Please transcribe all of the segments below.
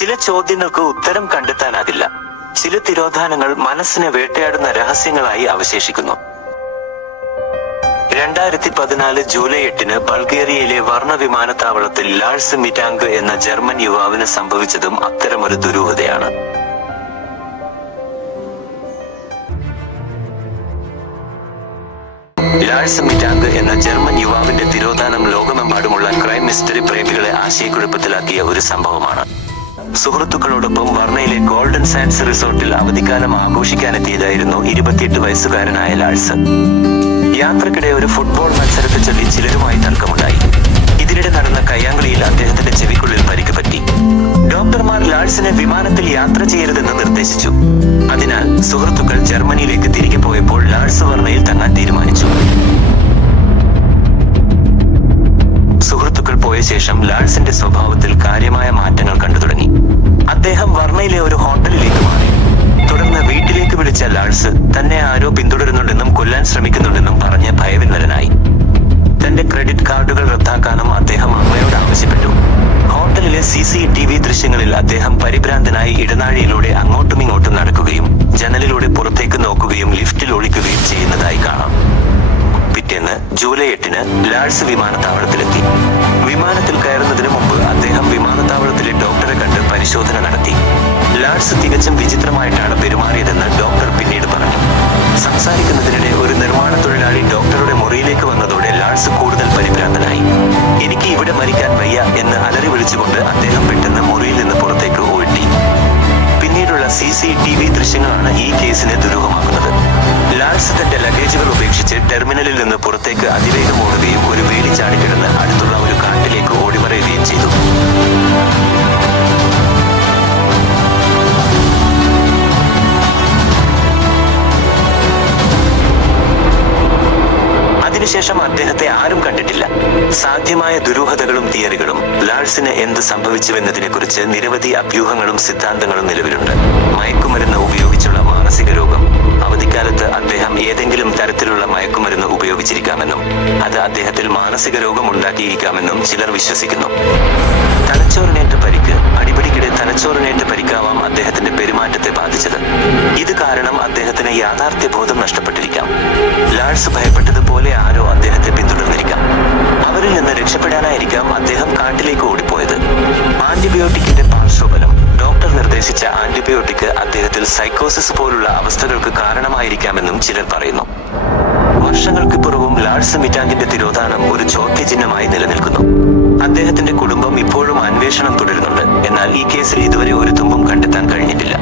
ചില ചോദ്യങ്ങൾക്ക് ഉത്തരം കണ്ടെത്താനാകില്ല. ചില തിരോധാനങ്ങൾ മനസ്സിനെ വേട്ടയാടുന്ന രഹസ്യങ്ങളായി അവശേഷിക്കുന്നു. 2014 ജൂലൈ 8 ബൾഗേറിയയിലെ വർണ്ണ വിമാനത്താവളത്തിൽ ലാഴ്സ് മിറ്റാങ്ക് എന്ന ജർമ്മൻ യുവാവിന് സംഭവിച്ചതും അത്തരമൊരു ദുരൂഹതയാണ്. ലാഴ്സ് മിറ്റാങ്ക് എന്ന ജർമ്മൻ യുവാവിന്റെ തിരോധാനം ലോകമെമ്പാടുമുള്ള ക്രൈം മിസ്റ്ററി പ്രേമികളെ ആശയക്കുഴപ്പത്തിലാക്കിയ ഒരു സംഭവമാണ്. സുഹൃത്തുക്കളോടൊപ്പം വർണ്ണയിലെ ഗോൾഡൻ സാൻഡ്സ് റിസോർട്ടിൽ അവധിക്കാലം ആഘോഷിക്കാനെത്തിയതായിരുന്നു 28 വയസ്സുകാരനായ ലാഴ്സ്. യാത്രക്കിടെ ഒരു ഫുട്ബോൾ മത്സരത്തെ ചൊല്ലി ചിലരുമായി തർക്കമുണ്ടായി. ഇതിനിടെ നടന്ന കയ്യാങ്കളിയിൽ അദ്ദേഹത്തിന്റെ ചെവിക്കുള്ളിൽ പരിക്ക് പറ്റി. ഡോക്ടർമാർ ലാഴ്സിനെ വിമാനത്തിൽ യാത്ര ചെയ്യരുതെന്ന് നിർദ്ദേശിച്ചു. അതിനാൽ സുഹൃത്തുക്കൾ ജർമ്മനിയിലേക്ക് തിരികെ പോയപ്പോൾ ലാഴ്സ് വർണ്ണയിൽ തങ്ങാൻ തീരുമാനിച്ചു. സുഹൃത്തുക്കൾ പോയ ശേഷം ലാഴ്സിന്റെ സ്വഭാവത്തിൽ കാര്യമായ മാറ്റങ്ങൾ കണ്ടു തുടങ്ങി. അദ്ദേഹം വർണ്ണയിലെ ഒരു ഹോട്ടലിലേക്ക് മാറി. തുടർന്ന് വീട്ടിലേക്ക് വിളിച്ച ലാഴ്സ് തന്നെ ആരോ പിന്തുടരുന്നുണ്ടെന്നും കൊല്ലാൻ ശ്രമിക്കുന്നുണ്ടെന്നും പറഞ്ഞ് ഭയവിഹ്വലനായി. തന്റെ ക്രെഡിറ്റ് കാർഡുകൾ റദ്ദാക്കാനും അദ്ദേഹം അമ്മയോട് ആവശ്യപ്പെട്ടു. ഹോട്ടലിലെ CCTV ദൃശ്യങ്ങളിൽ അദ്ദേഹം പരിഭ്രാന്തനായി ഇടനാഴിയിലൂടെ അങ്ങോട്ടും ഇങ്ങോട്ടും നടക്കുകയും ജനലിലൂടെ പുറത്തേക്ക് നോക്കുകയും ലിഫ്റ്റിൽ ഒളിക്കുകയും ചെയ്യുന്നതായി കാണാം. പിറ്റേന്ന് ജൂലൈ 8 ലാഴ്സ് വിമാനത്താവളത്തിലെത്തി. വിമാനത്തിൽ കയറുന്നതിന് മുമ്പ് അദ്ദേഹം വിമാനത്താവളത്തിലെ ഡോക്ടറെ കണ്ട് പരിശോധന നടത്തി. ലാഴ്സ് തികച്ചും വിചിത്രമായിട്ടാണ് പെരുമാറിയതെന്ന് ഡോക്ടർ പിന്നീട് പറഞ്ഞു. സംസാരിക്കുന്നതിനിടെ ഒരു നിർമ്മാണ തൊഴിലാളി ഡോക്ടറുടെ മുറിയിലേക്ക് വന്നതോടെ ലാഴ്സ് കൂടുതൽ പരിഭ്രാന്തനായി. എനിക്ക് ഇവിടെ മരിക്കാൻ വയ്യ എന്ന് അലറി വിളിച്ചുകൊണ്ട് അദ്ദേഹം പെട്ടെന്ന് മുറിയിൽ നിന്ന് പുറത്തേക്ക് ഓടി. പിന്നീടുള്ള CCTV ദൃശ്യങ്ങളാണ് ഈ കേസിനെ ദുരൂഹമാക്കുന്നത്. ലാഴ്സ് തന്റെ ലഗേജുകൾ ഉപേക്ഷിച്ച് ടെർമിനലിൽ നിന്ന് പുറത്തേക്ക് അതിവേഗം ഓടുകയും ഒരു വേലി ചാടിക്കിടന്ന് അടുത്തുള്ള ഒരു കാട്ടിലേക്ക് ഓടിമറയുകയും ചെയ്തു. അതിനുശേഷം അദ്ദേഹത്തെ ആരും കണ്ടിട്ടില്ല. സാധ്യമായ ദുരൂഹതകളും തിയറികളും. ലാഴ്സിന് എന്ത് സംഭവിച്ചുവെന്നതിനെക്കുറിച്ച് നിരവധി അഭ്യൂഹങ്ങളും സിദ്ധാന്തങ്ങളും നിലവിലുണ്ട്. മയക്കുമരുന്ന് ഉപയോഗിച്ചുള്ള മാനസിക രോഗം. അവധിക്കാലത്ത് അദ്ദേഹം ഏതെങ്കിലും തരത്തിലുള്ള മയക്കുമരുന്ന് ഉപയോഗിച്ചിരിക്കാമെന്നും അത് അദ്ദേഹത്തിൽ മാനസിക രോഗം ഉണ്ടാക്കിയിരിക്കാമെന്നും ചിലർ വിശ്വസിക്കുന്നു. തലച്ചോറിനേറ്റ പരിക്ക്. അടിപിടിക്കിടെ തലച്ചോറിനേറ്റ പരിക്കാവാം അദ്ദേഹത്തിന്റെ പെരുമാറ്റത്തെ ബാധിച്ചത്. ഇത് കാരണം അദ്ദേഹത്തിന് യാഥാർത്ഥ്യബോധം നഷ്ടപ്പെട്ടിരിക്കാം. ലാഴ്സ് ഭയപ്പെട്ടതുപോലെ ആരോ അദ്ദേഹത്തെ പിന്തുടർന്നിരിക്കാം. അവരിൽ നിന്ന് രക്ഷപ്പെടാനായിരിക്കാം അദ്ദേഹം കാട്ടിലേക്ക് ഓടിപ്പോയത്. ആന്റിബയോട്ടിക്കിന്റെ പാർശ്വഫലം. ഡോക്ടർ നിർദ്ദേശിച്ച ആന്റിബയോട്ടിക് അദ്ദേഹത്തിൽ സൈക്കോസിസ് പോലുള്ള അവസ്ഥകൾക്ക് കാരണമായിരിക്കാമെന്നും ചിലർ പറയുന്നു. വർഷങ്ങൾക്ക് പുറവും ലാഴ്സ് മിറ്റാങ്കിന്റെ തിരോധാനം ഒരു ചോദ്യചിഹ്നമായി നിലനിൽക്കുന്നു. അദ്ദേഹത്തിന്റെ കുടുംബം ഇപ്പോഴും അന്വേഷണം തുടരുന്നുണ്ട്. എന്നാൽ ഈ കേസിൽ ഇതുവരെ ഒരു തുമ്പും കണ്ടെത്താൻ കഴിഞ്ഞിട്ടില്ല.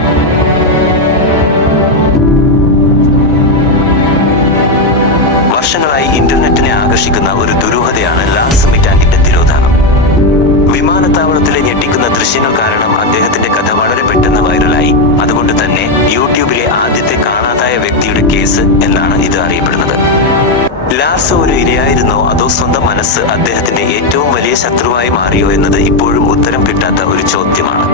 വർഷങ്ങളായി ഇന്റർനെറ്റിനെ ആകർഷിക്കുന്ന ഒരു ദുരൂഹതയാണ് ലാഴ്സ് മിറ്റാങ്കിന്റെ തിരോധാനം. വിമാനത്താവളത്തിലെ ഞെട്ടിക്കുന്ന ദൃശ്യങ്ങൾ കാരണം അദ്ദേഹത്തിന്റെ കഥ വളരെ പെട്ടെന്ന് വൈറലായി. അതുകൊണ്ട് തന്നെ യൂട്യൂബിലെ ആദ്യത്തെ കാണാതായ വ്യക്തിയുടെ കേസ് എന്നാണ് ഇത് അറിയപ്പെടുന്നത്. ലാഴ്സ് ഒരു ഇരയായിരുന്നോ അതോ സ്വന്തം മനസ്സ് അദ്ദേഹത്തിന്റെ ഏറ്റവും വലിയ ശത്രുവായി മാറിയോ എന്നത് ഇപ്പോഴും ഉത്തരം കിട്ടാത്ത ഒരു ചോദ്യമാണ്.